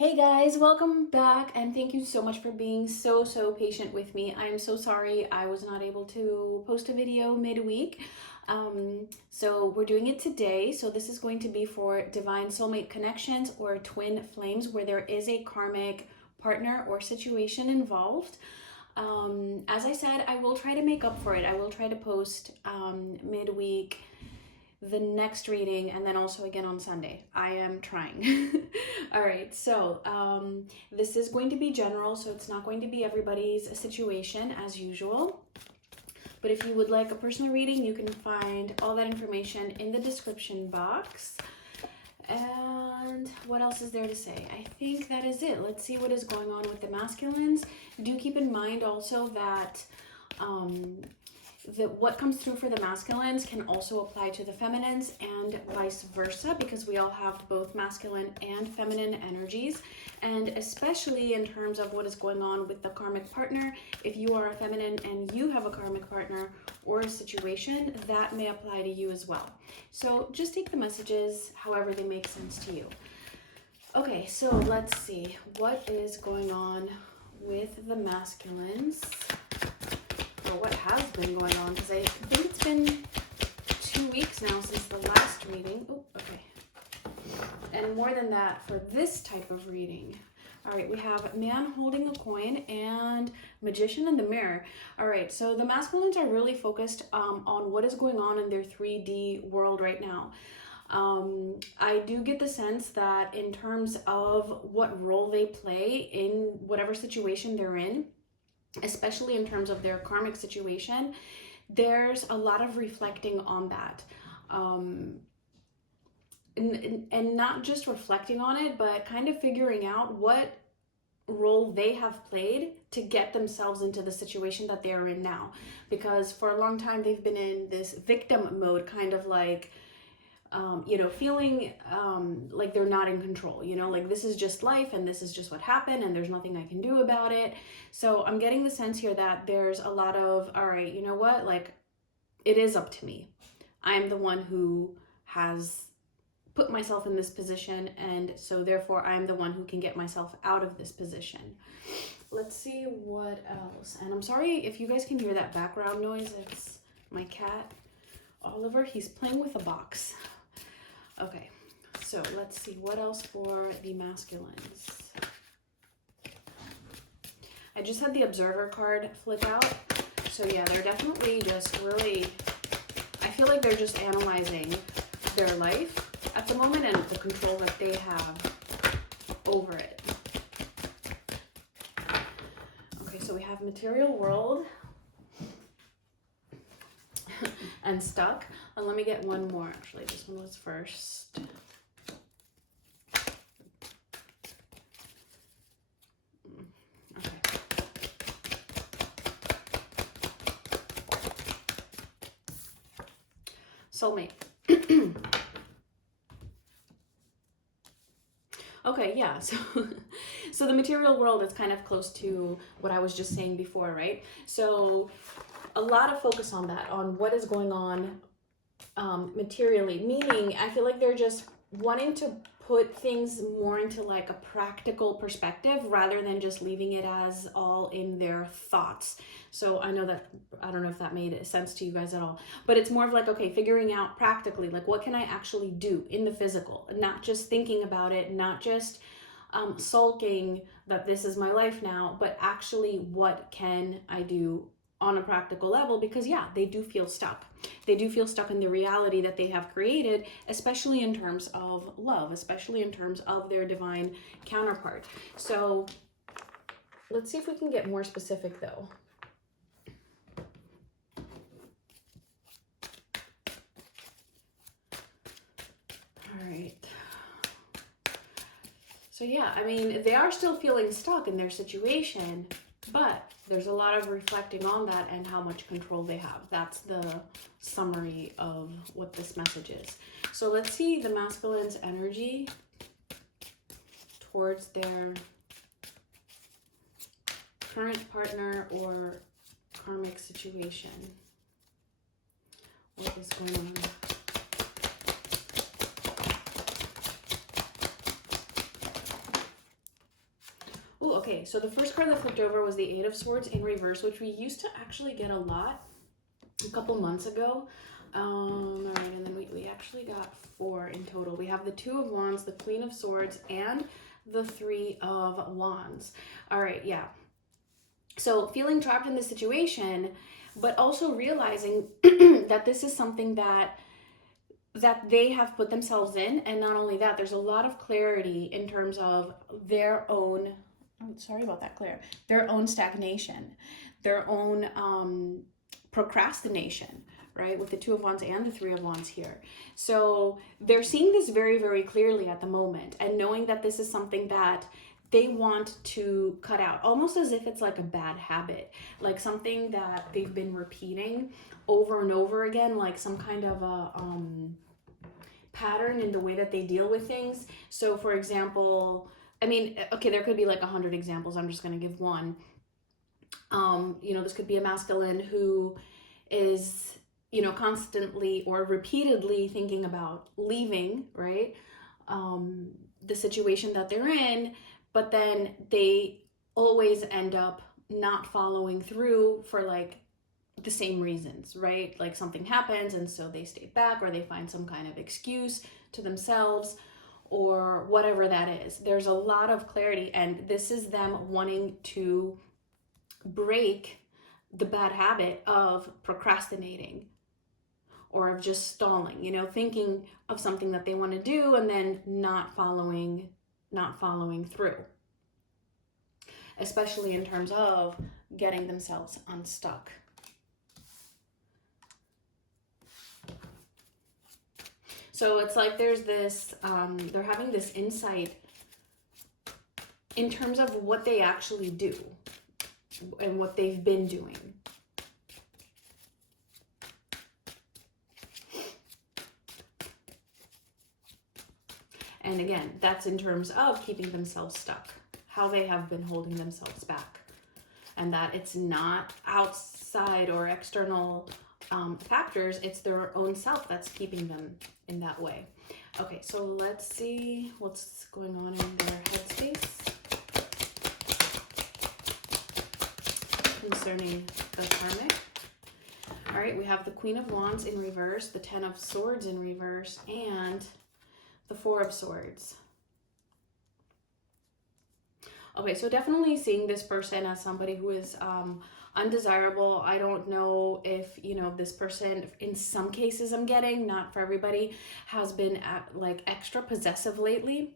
Hey guys, welcome back and thank you so much for being so patient with me. I am so sorry I was not able to post a video midweek. So we're doing it today. So this is going to be for divine soulmate connections or twin flames where there is a karmic partner or situation involved. As I said, I will try to make up for it. I will try to post midweek the next reading and then also again on Sunday. I am trying. All right, so this is going to be general, so it's not going to be everybody's situation as usual. But if you would like a personal reading, you can find all that information in the description box. And what else is there to say? I think that is it. Let's see what is going on with the masculines. Do keep in mind also that what comes through for the masculines can also apply to the feminines and vice versa, because we all have both masculine and feminine energies. And especially in terms of what is going on with the karmic partner, if you are a feminine and you have a karmic partner or a situation, that may apply to you as well. So just take the messages however they make sense to you. Okay, so let's see what is going on with the masculines. What has been going on, because I think it's been 2 weeks now since the last reading. Oh, okay. And more than that for this type of reading. All right, we have man holding a coin and magician in the mirror. All right, so the masculines are really focused on what is going on in their 3D world right now. I do get the sense that in terms of what role they play in whatever situation they're in, especially in terms of their karmic situation, there's a lot of reflecting on that. And not just reflecting on it, but kind of figuring out what role they have played to get themselves into the situation that they're in now. Because for a long time, they've been in this victim mode, kind of like, feeling like they're not in control, like this is just life and this is just what happened and there's nothing I can do about it. So I'm getting the sense here that there's a lot of, all right, you know what, like it is up to me. I'm the one who has put myself in this position, and so therefore I'm the one who can get myself out of this position. Let's see what else. And I'm sorry if you guys can hear that background noise. It's my cat Oliver. He's playing with a box. Okay, so let's see what else for the masculines. I just had the observer card flip out. So yeah, they're definitely just really, I feel like they're just analyzing their life at the moment and the control that they have over it. Okay, so we have material world and stuck. And let me get one more. Actually, this one was first. Okay. Soulmate. Okay, yeah, so the material world is kind of close to what I was just saying before, right? So a lot of focus on that, on what is going on materially, meaning I feel like they're just wanting to put things more into like a practical perspective rather than just leaving it as all in their thoughts. So I know that, I don't know if that made sense to you guys at all, but it's more of like, okay, figuring out practically, like what can I actually do in the physical, not just thinking about it, not just sulking that this is my life now, but actually what can I do on a practical level, because yeah, they do feel stuck. They do feel stuck in the reality that they have created, especially in terms of love, especially in terms of their divine counterpart. So let's see if we can get more specific though. All right. So yeah, I mean, they are still feeling stuck in their situation, but there's a lot of reflecting on that and how much control they have. That's the summary of what this message is. So let's see the masculine's energy towards their current partner or karmic situation. What is going on? Oh, okay. So the first card that flipped over was the Eight of Swords in reverse, which we used to actually get a lot a couple months ago. All right, and then we actually got 4 in total. We have the Two of Wands, the Queen of Swords, and the Three of Wands. All right, yeah. So feeling trapped in this situation, but also realizing that this is something that they have put themselves in. And not only that, there's a lot of clarity in terms of their own, oh, sorry about that, Claire, their own stagnation, their own procrastination, right? With the Two of Wands and the Three of Wands here. So they're seeing this very, very clearly at the moment, and knowing that this is something that they want to cut out, almost as if it's like a bad habit, like something that they've been repeating over and over again, like some kind of a pattern in the way that they deal with things. So for example, I mean, okay, there could be like 100 examples. I'm just going to give one. You know, this could be a masculine who is, you know, constantly or repeatedly thinking about leaving, right? The situation that they're in, but then they always end up not following through for like the same reasons, right? Like something happens and so they stay back, or they find some kind of excuse to themselves, or whatever that is. There's a lot of clarity, and this is them wanting to break the bad habit of procrastinating or of just stalling, you know, thinking of something that they want to do and then not following through, especially in terms of getting themselves unstuck. So it's like there's this, they're having this insight in terms of what they actually do and what they've been doing. And again, that's in terms of keeping themselves stuck, how they have been holding themselves back, and that it's not outside or external factors, it's their own self that's keeping them in that way. Okay, so let's see what's going on in their headspace concerning the karmic. All right, we have the Queen of Wands in reverse, the Ten of Swords in reverse, and the Four of Swords. Okay, so definitely seeing this person as somebody who is undesirable. I don't know if, you know, this person, in some cases I'm getting, not for everybody, has been like extra possessive lately.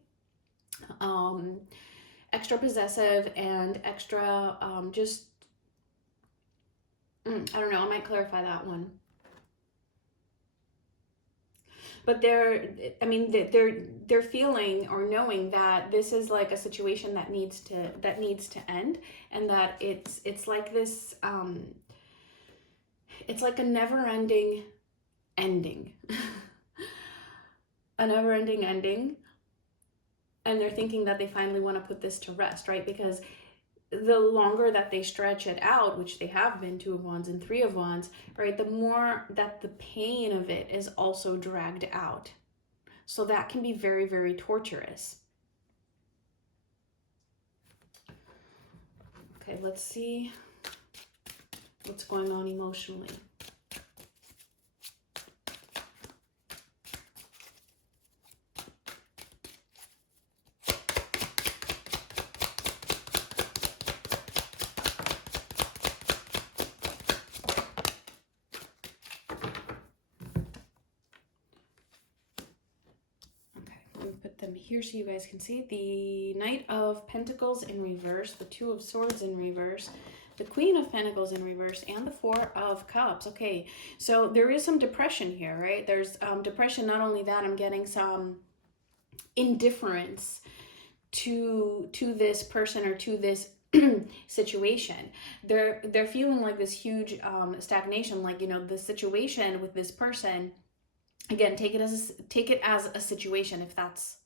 Extra possessive and extra just, I don't know, I might clarify that one. But they're feeling or knowing that this is like a situation that needs to end, and that it's like this, it's like a never-ending ending. A never-ending ending. And they're thinking that they finally want to put this to rest, right? Because the longer that they stretch it out, which they have been, Two of Wands and Three of Wands, right, the more that the pain of it is also dragged out. So that can be very, very torturous. Okay, let's see what's going on emotionally. Put them here so you guys can see. The Knight of Pentacles in reverse, the Two of Swords in reverse, the Queen of Pentacles in reverse, and the Four of Cups. Okay, so there is some depression here, right? There's depression. Not only that, I'm getting some indifference to this person or to this situation. They're feeling like this huge stagnation, like, you know, the situation with this person. Again, take it as a situation if that's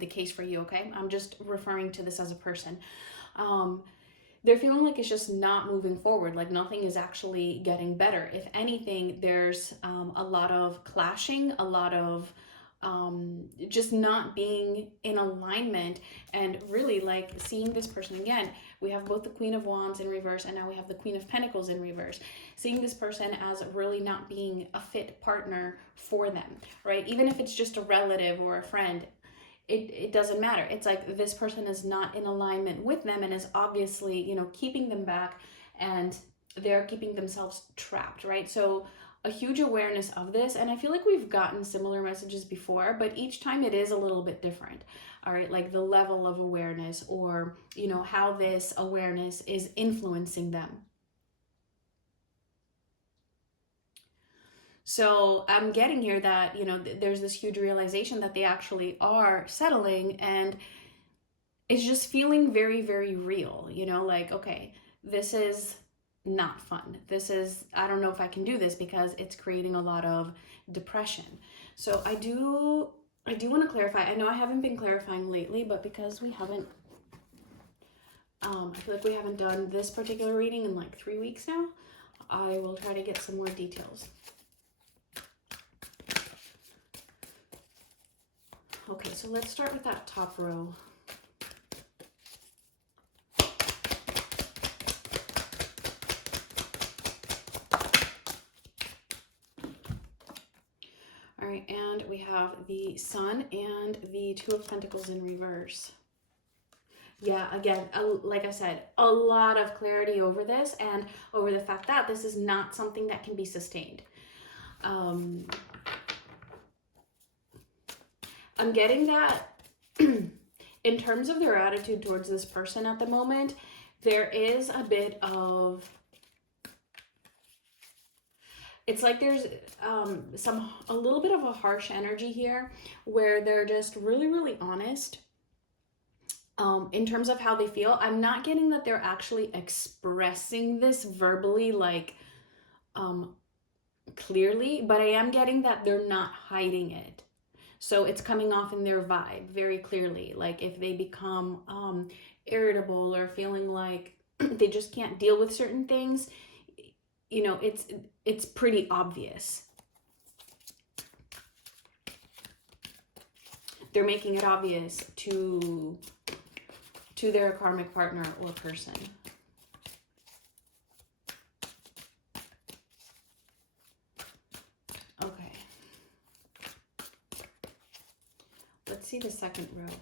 the case for you, okay? I'm just referring to this as a person. They're feeling like it's just not moving forward, like nothing is actually getting better. If anything, there's a lot of clashing, a lot of just not being in alignment, and really like seeing this person again. We have both the Queen of Wands in reverse, and now we have the Queen of Pentacles in reverse. Seeing this person as really not being a fit partner for them, right? Even if it's just a relative or a friend, it doesn't matter. It's like this person is not in alignment with them and is obviously, you know, keeping them back, and they're keeping themselves trapped, right? So a huge awareness of this, and I feel like we've gotten similar messages before, but each time it is a little bit different. All right, like the level of awareness, or you know, how this awareness is influencing them. So I'm getting here that, you know, there's this huge realization that they actually are settling, and it's just feeling very, very real, you know, like, okay, this is not fun. This is, I don't know if I can do this because it's creating a lot of depression. So I do want to clarify. I know I haven't been clarifying lately, but because we haven't, I feel like we haven't done this particular reading in like 3 weeks now, I will try to get some more details. Okay, so let's start with that top row. All right, and we have the Sun and the Two of Pentacles in reverse. Yeah, again, like I said, a lot of clarity over this, and over the fact that this is not something that can be sustained. I'm getting that in terms of their attitude towards this person at the moment, there is a bit of, it's like there's a little bit of a harsh energy here, where they're just really, really honest in terms of how they feel. I'm not getting that they're actually expressing this verbally, like clearly, but I am getting that they're not hiding it. So it's coming off in their vibe very clearly. Like if they become irritable or feeling like they just can't deal with certain things, you know, it's pretty obvious. They're making it obvious to their karmic partner or person. Okay. Let's see the second row.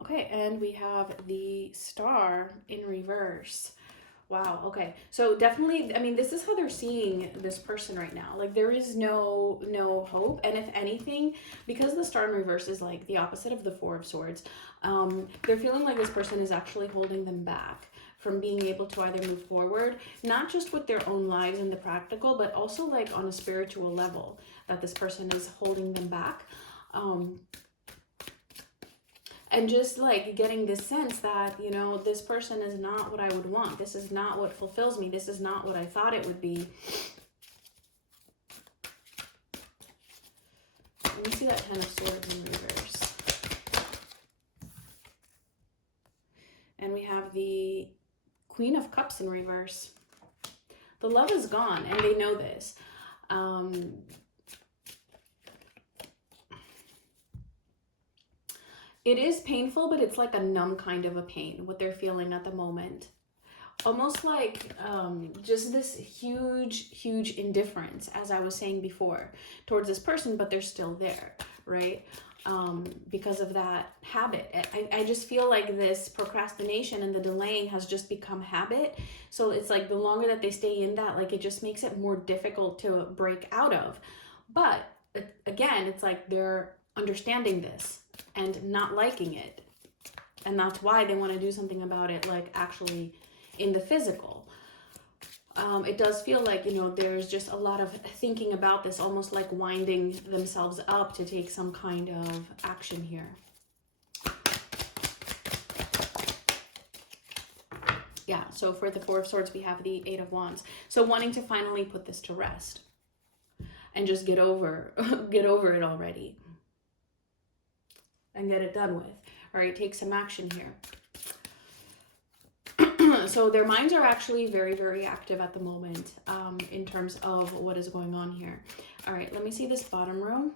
Okay, and we have the Star in reverse. Wow, okay. So definitely, I mean, this is how they're seeing this person right now. Like there is no hope. And if anything, because the Star in reverse is like the opposite of the Four of Swords, they're feeling like this person is actually holding them back from being able to either move forward, not just with their own lives and the practical, but also like on a spiritual level, that this person is holding them back. And just like getting this sense that, you know, this person is not what I would want. This is not what fulfills me. This is not what I thought it would be. Let me see that Ten of Swords in reverse. And we have the Queen of Cups in reverse. The love is gone, and they know this. It is painful, but it's like a numb kind of a pain, what they're feeling at the moment. Almost like just this huge indifference, as I was saying before, towards this person, but they're still there, right? Because of that habit. I just feel like this procrastination and the delaying has just become habit. So it's like the longer that they stay in that, like it just makes it more difficult to break out of. But again, it's like they're understanding this and not liking it. And that's why they want to do something about it, like actually in the physical. It does feel like, you know, there's just a lot of thinking about this, almost like winding themselves up to take some kind of action here. Yeah, so for the Four of Swords, we have the Eight of Wands. So wanting to finally put this to rest and just get over it already and get it done with. All right, take some action here. So their minds are actually very, very active at the moment in terms of what is going on here. All right, let me see this bottom row.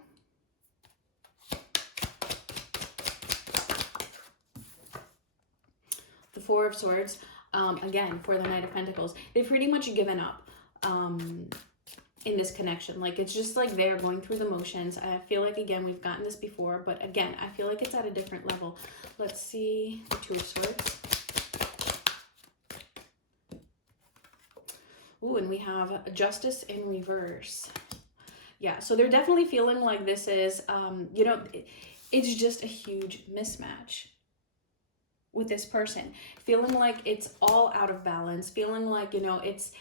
The Four of Swords, again, for the Knight of Pentacles. They've pretty much given up in this connection. Like, it's just like they're going through the motions. I feel like, again, we've gotten this before, but again, I feel like it's at a different level. Let's see the Two of Swords. Ooh, and we have Justice in reverse. Yeah, so they're definitely feeling like this is, you know, it's just a huge mismatch with this person. Feeling like it's all out of balance. Feeling like, you know, it's,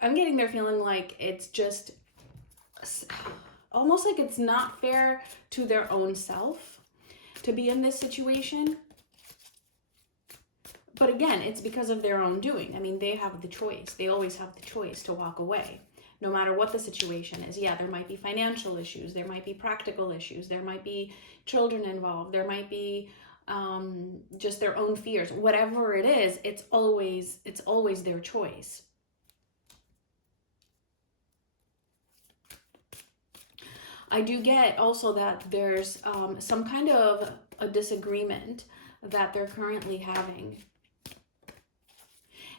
I'm getting there feeling like it's just almost like it's not fair to their own self to be in this situation. But again, it's because of their own doing. I mean, they have the choice. They always have the choice to walk away, no matter what the situation is. Yeah, there might be financial issues. There might be practical issues. There might be children involved. There might be just their own fears. Whatever it is, it's always their choice. I do get also that there's some kind of a disagreement that they're currently having.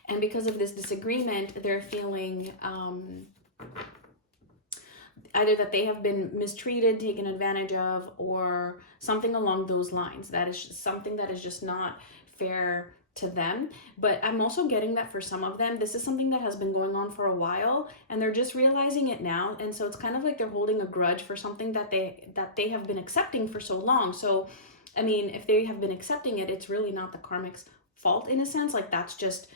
And because of this disagreement, they're feeling either that they have been mistreated, taken advantage of, or something along those lines. That is something that is just not fair to them. But I'm also getting that for some of them, this is something that has been going on for a while, and they're just realizing it now. And so it's kind of like they're holding a grudge for something that they have been accepting for so long. So, I mean, if they have been accepting it, it's really not the karmic's fault in a sense. Like, that's just,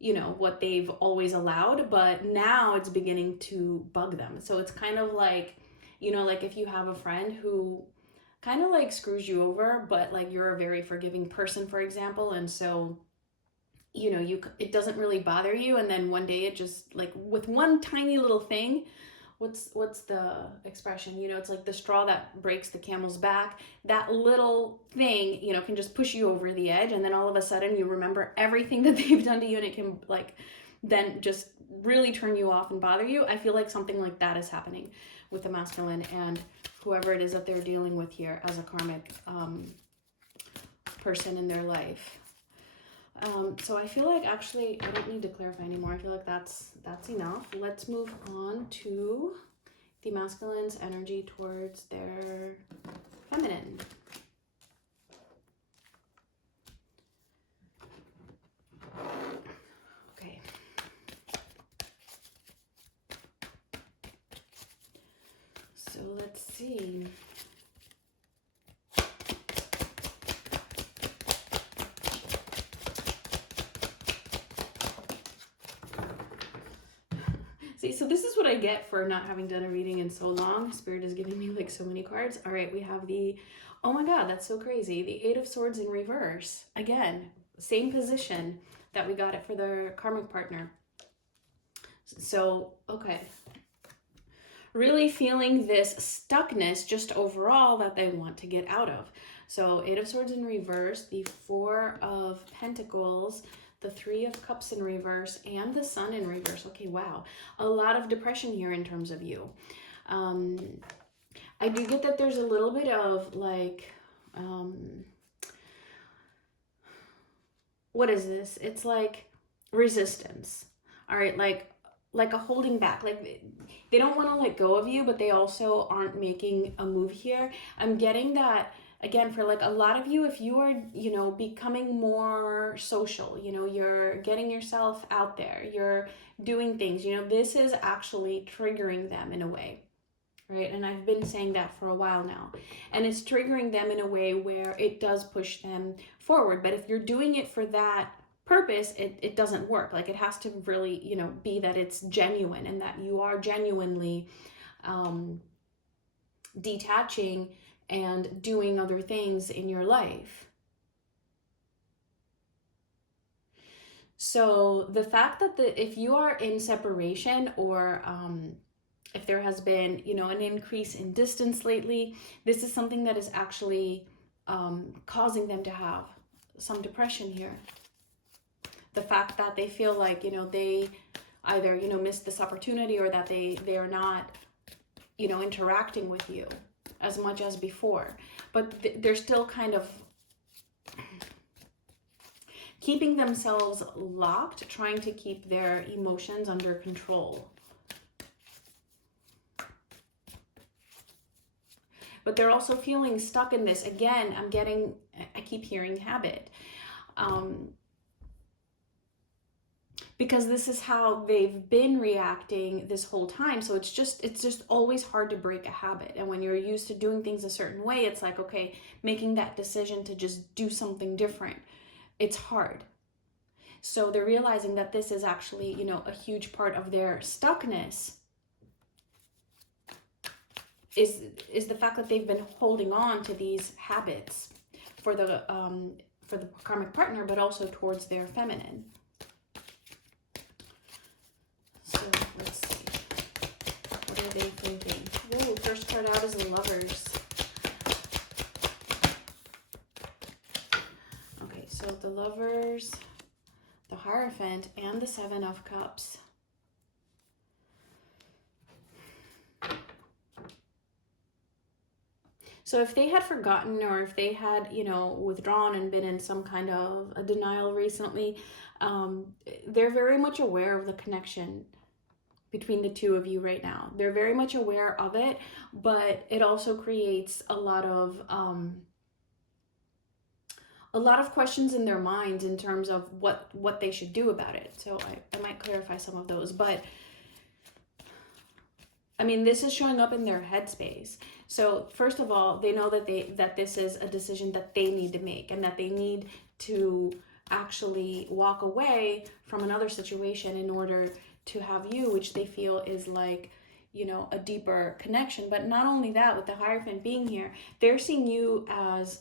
you know, what they've always allowed, but now it's beginning to bug them. So it's kind of like, you know, like if you have a friend who kind of like screws you over, but like you're a very forgiving person, for example, and so, you know, it doesn't really bother you, and then one day it just, like, with one tiny little thing, what's the expression, you know, it's like the straw that breaks the camel's back. That little thing, you know, can just push you over the edge, and then all of a sudden you remember everything that they've done to you, and it can, like, then just really turn you off and bother you. I feel like something like that is happening with the masculine and whoever it is that they're dealing with here as a karmic person in their life. So I feel like, actually, I don't need to clarify anymore. I feel like that's enough. Let's move on to the masculine's energy towards their feminine. Okay. So let's see. So this is what I get for not having done a reading in so long. Spirit is giving me like so many cards. All right, we have the, oh my God, that's so crazy. The Eight of Swords in reverse. Again, same position that we got it for the karmic partner. So, okay. Really feeling this stuckness just overall that they want to get out of. So Eight of Swords in reverse, the Four of Pentacles, the Three of Cups in reverse, and the Sun in reverse. Okay, wow. A lot of depression here in terms of you. I do get that there's a little bit of like, what is this? It's like resistance. All right, like a holding back. Like they don't want to let go of you, but they also aren't making a move here. I'm getting that, again, for like a lot of you, if you are, you know, becoming more social, you know, you're getting yourself out there, you're doing things, you know, this is actually triggering them in a way, right? And I've been saying that for a while now. And it's triggering them in a way where it does push them forward. But if you're doing it for that purpose, it doesn't work. Like, it has to really, you know, be that it's genuine and that you are genuinely detaching and doing other things in your life. So the fact that if you are in separation, or if there has been, you know, an increase in distance lately, this is something that is actually causing them to have some depression here. The fact that they feel like, you know, they either, you know, missed this opportunity, or that they are not, you know, interacting with you as much as before. But they're still kind of keeping themselves locked, trying to keep their emotions under control. But they're also feeling stuck in this. Again, I keep hearing habit. Because this is how they've been reacting this whole time. So it's just always hard to break a habit. And when you're used to doing things a certain way, it's like, okay, making that decision to just do something different, it's hard. So they're realizing that this is actually, you know, a huge part of their stuckness is the fact that they've been holding on to these habits for the karmic partner, but also towards their feminine. So let's see. What are they thinking? Ooh, first card out is the Lovers. Okay, so the Lovers, the Hierophant, and the Seven of Cups. So if they had forgotten, or if they had, you know, withdrawn and been in some kind of a denial recently, they're very much aware of the connection between the two of you right now. They're very much aware of it, but it also creates a lot of questions in their minds in terms of what they should do about it. So I might clarify some of those, but I mean, this is showing up in their headspace. So first of all, they know that this is a decision that they need to make, and that they need to actually walk away from another situation in order to have you, which they feel is like, you know, a deeper connection. But not only that, with the Hierophant being here, they're seeing you as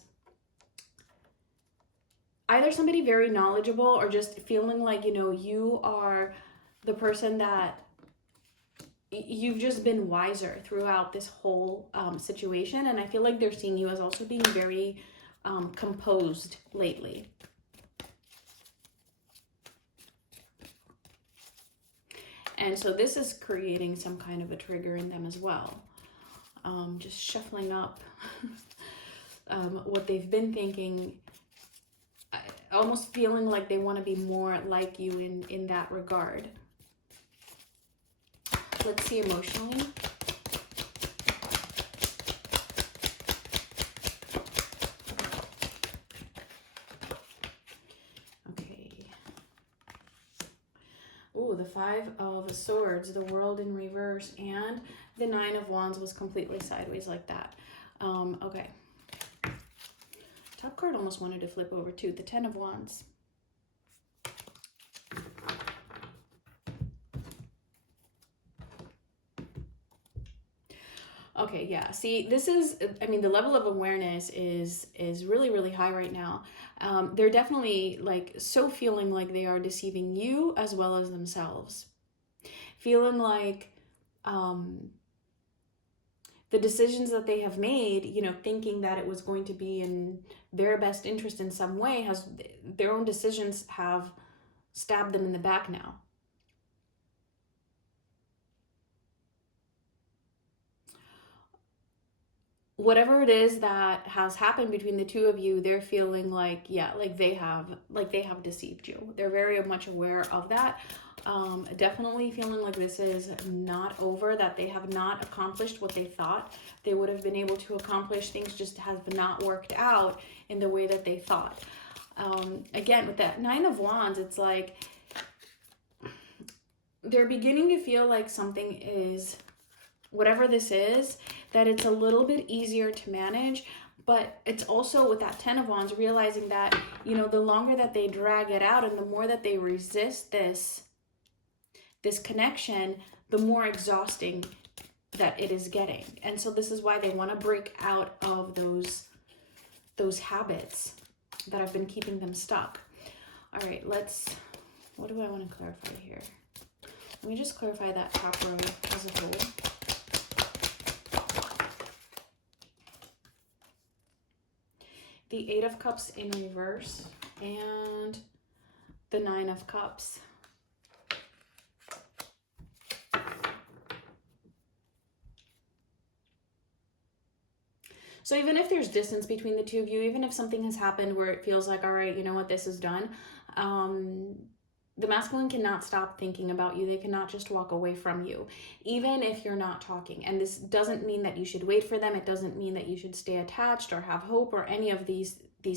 either somebody very knowledgeable, or just feeling like, you know, you are the person that you've just been wiser throughout this whole situation. And I feel like they're seeing you as also being very composed lately. And so this is creating some kind of a trigger in them as well. Just shuffling up what they've been thinking, almost feeling like they want to be more like you in that regard. Let's see emotionally. Okay. Ooh, the Five of Swords, the World in reverse, and the Nine of Wands was completely sideways like that. Okay. Top card almost wanted to flip over too. The Ten of Wands. Okay, yeah. See, this is, I mean, the level of awareness is really, really high right now. They're definitely like so feeling like they are deceiving you as well as themselves. Feeling like the decisions that they have made, you know, thinking that it was going to be in their best interest in some way, their own decisions have stabbed them in the back now. Whatever it is that has happened between the two of you, they're feeling like, yeah, like they have deceived you. They're very much aware of that. Definitely feeling like this is not over, that they have not accomplished what they thought they would have been able to accomplish. Things just have not worked out in the way that they thought. Again, with that Nine of Wands, it's like they're beginning to feel like something is, whatever this is, that it's a little bit easier to manage. But it's also with that Ten of Wands, realizing that, you know, the longer that they drag it out and the more that they resist this connection, the more exhausting that it is getting. And so this is why they want to break out of those habits that have been keeping them stuck. All right, what do I want to clarify here? Let me just clarify that top row as a whole. The Eight of Cups in reverse and the Nine of Cups. So even if there's distance between the two of you, even if something has happened where it feels like, all right, you know what, this is done, the masculine cannot stop thinking about you. They cannot just walk away from you, even if you're not talking. And this doesn't mean that you should wait for them. It doesn't mean that you should stay attached or have hope or any of these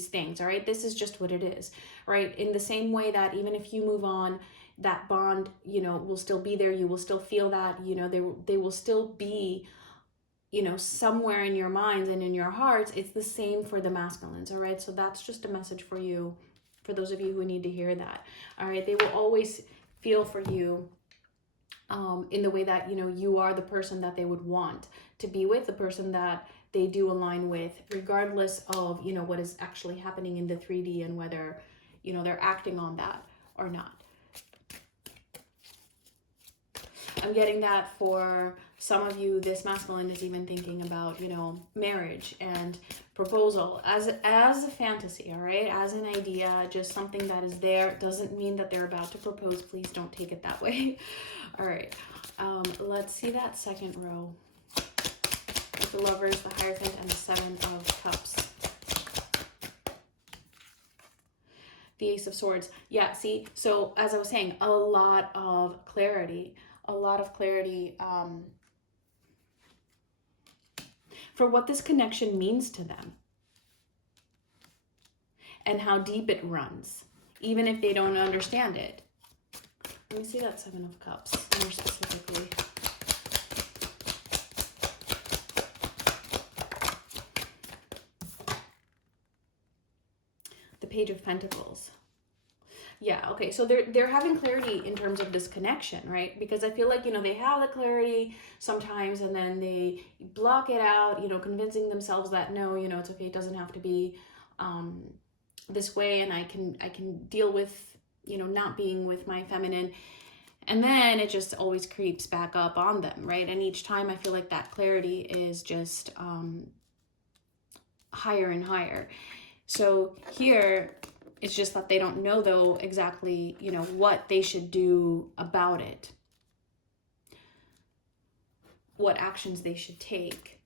things, all right? This is just what it is, right? In the same way that even if you move on, that bond, you know, will still be there. You will still feel that, you know, they will still be, you know, somewhere in your minds and in your hearts. It's the same for the masculines, all right? So that's just a message for you, for those of you who need to hear that, all right? They will always feel for you in the way that, you know, you are the person that they would want to be with, the person that they do align with, regardless of, you know, what is actually happening in the 3D and whether, you know, they're acting on that or not. I'm getting that for some of you, this masculine is even thinking about, you know, marriage and proposal as a fantasy, all right? As an idea, just something that is there. It doesn't mean that they're about to propose. Please don't take it that way. All right. Let's see that second row. With the Lovers, the Hierophant, and the Seven of Cups. The Ace of Swords. Yeah, see, so as I was saying, a lot of clarity. For what this connection means to them and how deep it runs, even if they don't understand it. Let me see that Seven of Cups more specifically. The Page of Pentacles. Yeah, okay, so they're having clarity in terms of this connection, right? Because I feel like, you know, they have the clarity sometimes and then they block it out, you know, convincing themselves that, no, you know, it's okay, it doesn't have to be this way, and I can deal with, you know, not being with my feminine. And then it just always creeps back up on them, right? And each time I feel like that clarity is just higher and higher. So here, it's just that they don't know, though, exactly, you know, what they should do about it. What actions they should take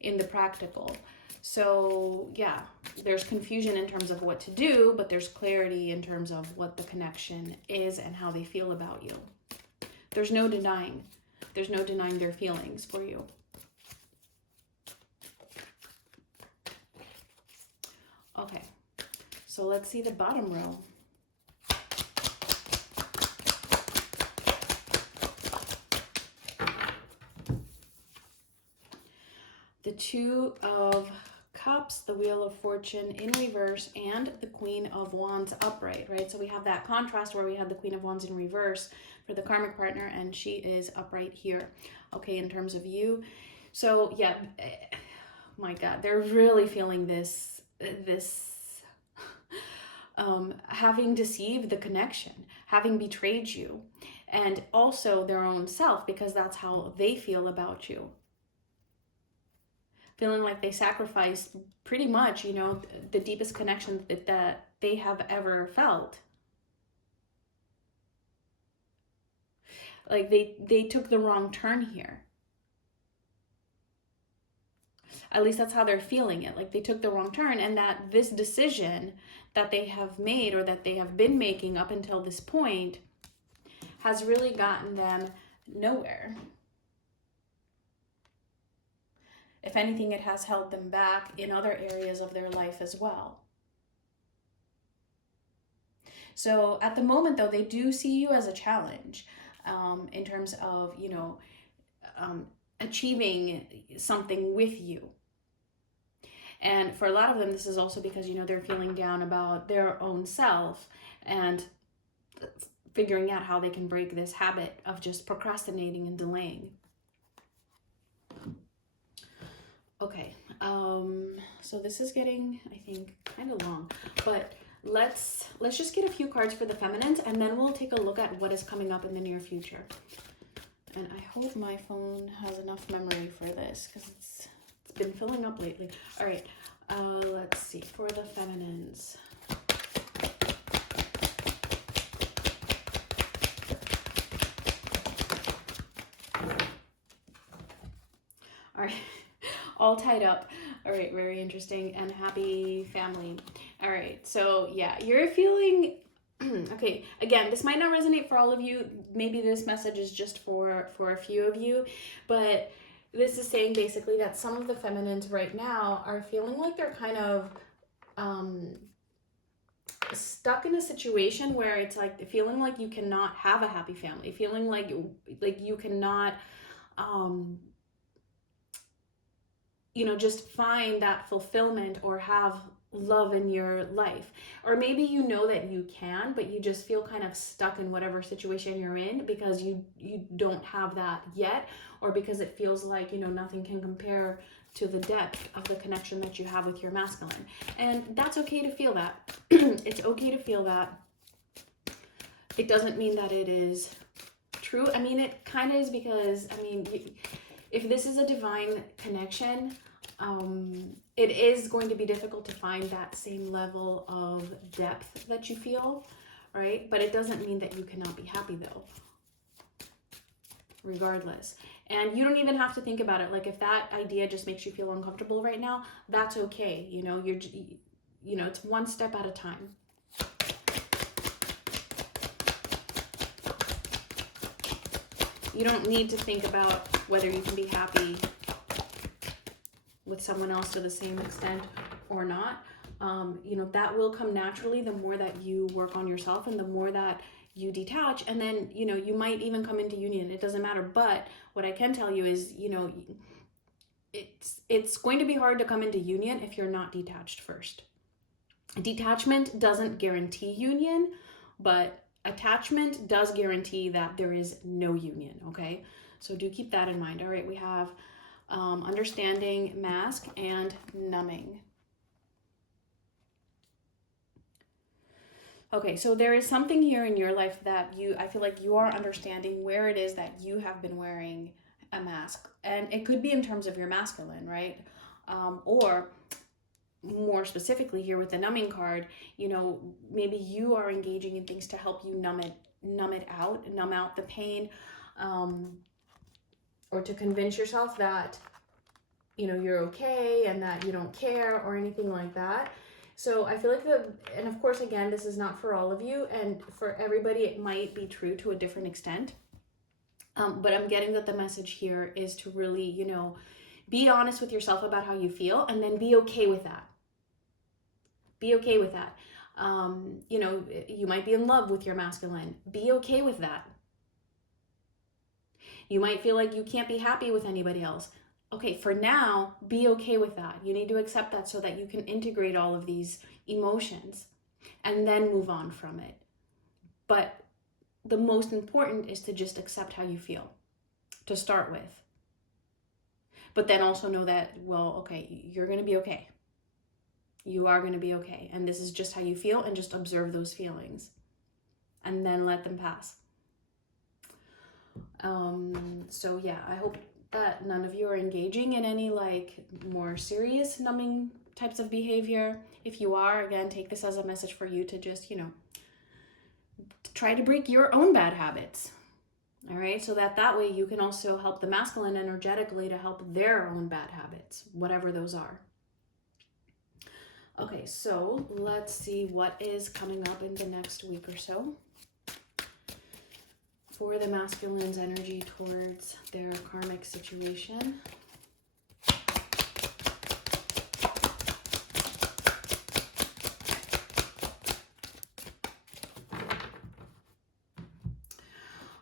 in the practical. So, yeah, there's confusion in terms of what to do, but there's clarity in terms of what the connection is and how they feel about you. There's no denying. There's no denying their feelings for you. Okay, so let's see the bottom row. The Two of Cups, the Wheel of Fortune in reverse, and the Queen of Wands upright, right? So we have that contrast where we had the Queen of Wands in reverse for the karmic partner, and she is upright here, okay, in terms of you. So, yeah, my God, they're really feeling this having deceived the connection, having betrayed you, and also their own self, because that's how they feel about you. Feeling like they sacrificed pretty much, you know, the deepest connection that they have ever felt. Like they took the wrong turn here. At least that's how they're feeling it. Like they took the wrong turn, and that this decision that they have made or that they have been making up until this point has really gotten them nowhere. If anything, it has held them back in other areas of their life as well. So at the moment, though, they do see you as a challenge in terms of, you know, achieving something with you. And for a lot of them, this is also because, you know, they're feeling down about their own self and figuring out how they can break this habit of just procrastinating and delaying. Okay, so this is getting, I think, kind of long, but let's just get a few cards for the feminines, and then we'll take a look at what is coming up in the near future. And I hope my phone has enough memory for this, because it's been filling up lately. All right, let's see, for the feminines. All right. All tied up. All right, very interesting. And happy family. All right, so yeah, you're feeling okay. Again, this might not resonate for all of you. Maybe this message is just for a few of you, but this is saying basically that some of the feminines right now are feeling like they're kind of stuck in a situation where it's like feeling like you cannot have a happy family, feeling like you cannot just find that fulfillment or have love in your life. Or maybe you know that you can, but you just feel kind of stuck in whatever situation you're in because you don't have that yet, or because it feels like, nothing can compare to the depth of the connection that you have with your masculine. And that's okay to feel that. It's okay to feel that. It doesn't mean that it is true. I mean, it kind of is, because, if this is a divine connection, it is going to be difficult to find that same level of depth that you feel, right? But it doesn't mean that you cannot be happy, though, regardless. And you don't even have to think about it. Like, if that idea just makes you feel uncomfortable right now, that's okay. It's one step at a time. You don't need to think about whether you can be happy with someone else to the same extent or not. That will come naturally the more that you work on yourself and the more that you detach. And then, you might even come into union. It doesn't matter. But what I can tell you is, it's going to be hard to come into union if you're not detached first. Detachment doesn't guarantee union, but attachment does guarantee that there is no union, okay? So do keep that in mind. All right, we have understanding, mask, and numbing. Okay, so there is something here in your life that I feel like you are understanding where it is that you have been wearing a mask. And it could be in terms of your masculine, right? Or more specifically here with the numbing card, maybe you are engaging in things to help you numb out the pain, or to convince yourself that, you're okay and that you don't care or anything like that. So I feel like and of course, again, this is not for all of you, and for everybody, it might be true to a different extent. But I'm getting that the message here is to really, be honest with yourself about how you feel, and then be okay with that. Be okay with that. You might be in love with your masculine. Be okay with that. You might feel like you can't be happy with anybody else. Okay, for now, be okay with that. You need to accept that so that you can integrate all of these emotions and then move on from it. But the most important is to just accept how you feel to start with. But then also know that, well, okay, you're going to be okay. You are going to be okay. And this is just how you feel, and just observe those feelings and then let them pass. So yeah, I hope that none of you are engaging in any more serious numbing types of behavior. If you are, again, take this as a message for you to just, try to break your own bad habits. All right, so that way you can also help the masculine energetically to help their own bad habits, whatever those are. Okay, so let's see what is coming up in the next week or so for the masculine's energy towards their karmic situation.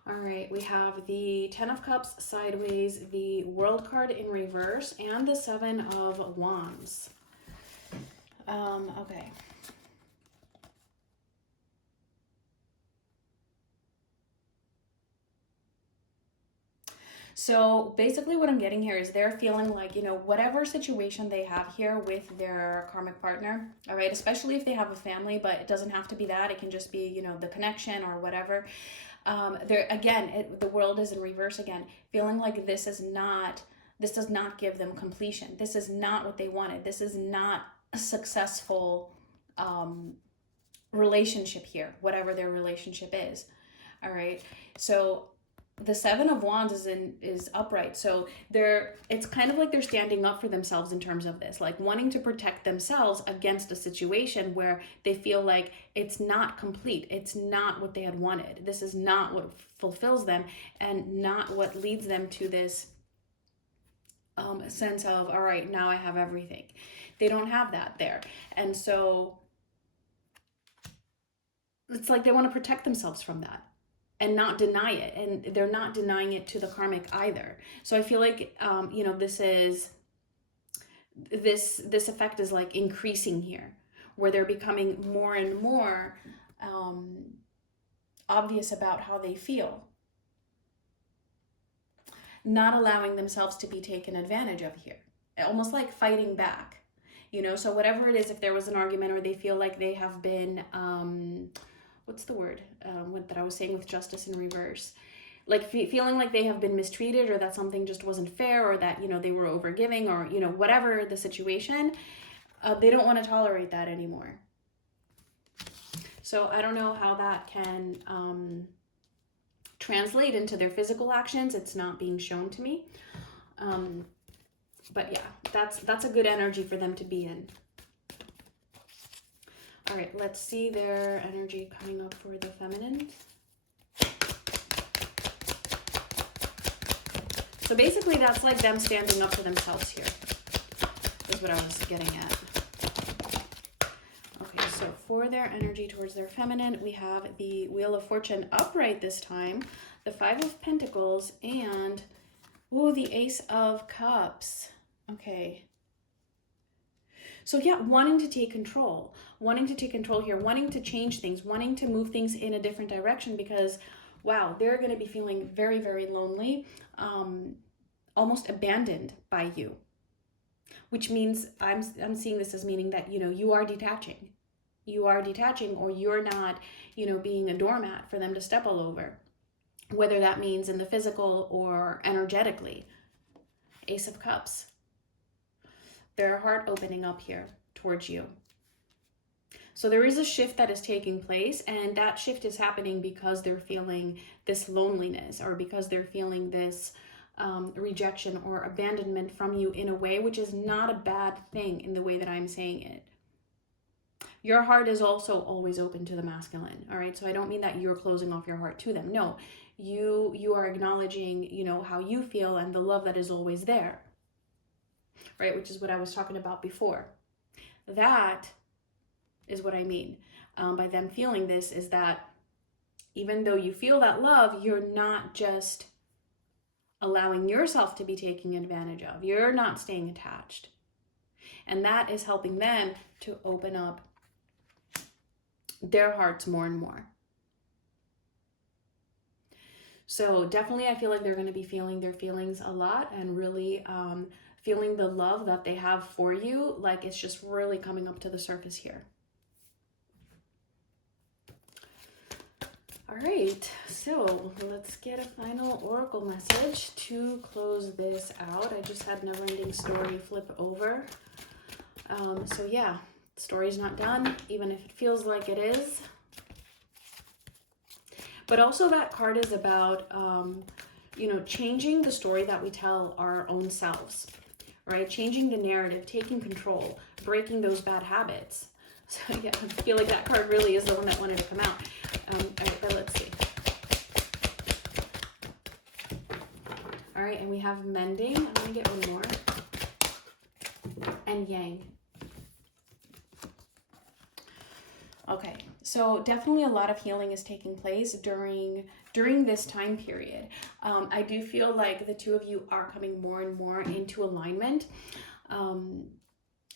All right, we have the 10 of Cups sideways, the World card in reverse, and the 7 of Wands. Okay. So basically what I'm getting here is they're feeling like, whatever situation they have here with their karmic partner, all right, especially if they have a family, but it doesn't have to be that. It can just be, the connection or whatever. The world is in reverse again, feeling like this does not give them completion. This is not what they wanted. This is not a successful relationship here, whatever their relationship is. All right. So the Seven of Wands is upright. So it's kind of like they're standing up for themselves in terms of this, like wanting to protect themselves against a situation where they feel like it's not complete. It's not what they had wanted. This is not what fulfills them and not what leads them to this sense of, all right, now I have everything. They don't have that there. And so it's like they want to protect themselves from that and not deny it, and they're not denying it to the karmic either. So I feel like this effect is like increasing here, where they're becoming more and more obvious about how they feel, not allowing themselves to be taken advantage of here, almost like fighting back, so whatever it is, if there was an argument or they feel like they have been what's the word what that I was saying with justice in reverse, like feeling like they have been mistreated, or that something just wasn't fair, or that they were overgiving, or whatever the situation, they don't want to tolerate that anymore. So I don't know how that can translate into their physical actions. It's not being shown to me, but yeah, that's a good energy for them to be in. All right, let's see their energy coming up for the feminine. So basically that's like them standing up for themselves here, is what I was getting at. Okay, so for their energy towards their feminine, we have the Wheel of Fortune upright this time, the Five of Pentacles, and the Ace of Cups. Okay. So yeah, wanting to take control here, wanting to change things, wanting to move things in a different direction, because wow, they're going to be feeling very, very lonely, almost abandoned by you, which means I'm seeing this as meaning that, you are detaching, or you're not, being a doormat for them to step all over, whether that means in the physical or energetically. Ace of Cups. Their heart opening up here towards you. So there is a shift that is taking place, and that shift is happening because they're feeling this loneliness, or because they're feeling this rejection or abandonment from you in a way which is not a bad thing in the way that I'm saying it. Your heart is also always open to the masculine, all right? So I don't mean that you're closing off your heart to them. No, you are acknowledging, how you feel and the love that is always there. Right, which is what I was talking about before. That is what I mean by them feeling this, is that even though you feel that love, you're not just allowing yourself to be taken advantage of. You're not staying attached. And that is helping them to open up their hearts more and more. So definitely I feel like they're going to be feeling their feelings a lot, and really feeling the love that they have for you, like it's just really coming up to the surface here. All right, so let's get a final oracle message to close this out. I just had Never Ending Story flip over. So yeah, the story's not done, even if it feels like it is. But also that card is about, changing the story that we tell our own selves, right? Changing the narrative, taking control, breaking those bad habits. So yeah, I feel like that card really is the one that wanted to come out. All right, but let's see. All right, and we have Mending. I'm gonna get one more. And Yang. Okay, so definitely a lot of healing is taking place during this time period. I do feel like the two of you are coming more and more into alignment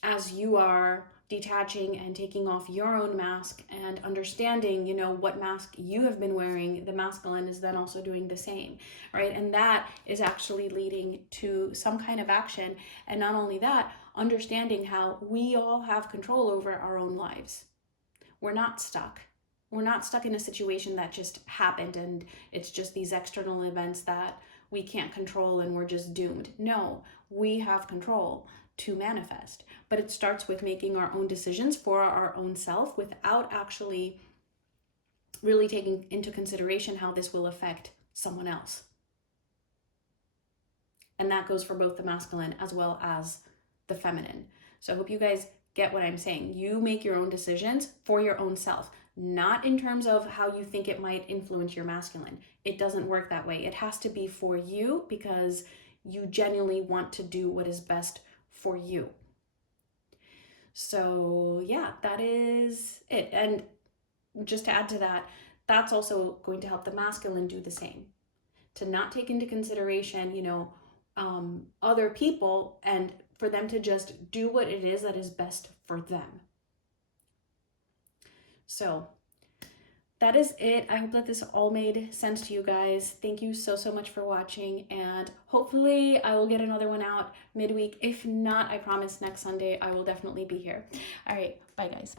as you are detaching and taking off your own mask and understanding, what mask you have been wearing. The masculine is then also doing the same, right? And that is actually leading to some kind of action. And not only that, understanding how we all have control over our own lives. We're not stuck. We're not stuck in a situation that just happened and it's just these external events that we can't control and we're just doomed. No, we have control to manifest. But it starts with making our own decisions for our own self without actually really taking into consideration how this will affect someone else, And that goes for both the masculine as well as the feminine. So I hope you guys get what I'm saying. You make your own decisions for your own self, not in terms of how you think it might influence your masculine. It doesn't work that way. It has to be for you because you genuinely want to do what is best for you. So yeah, that is it. And just to add to that, that's also going to help the masculine do the same. To not take into consideration, other people, and for them to just do what it is that is best for them. So that is it. I hope that this all made sense to you guys. Thank you so much for watching, and hopefully I will get another one out midweek. If not, I promise next Sunday I will definitely be here. All right, bye guys.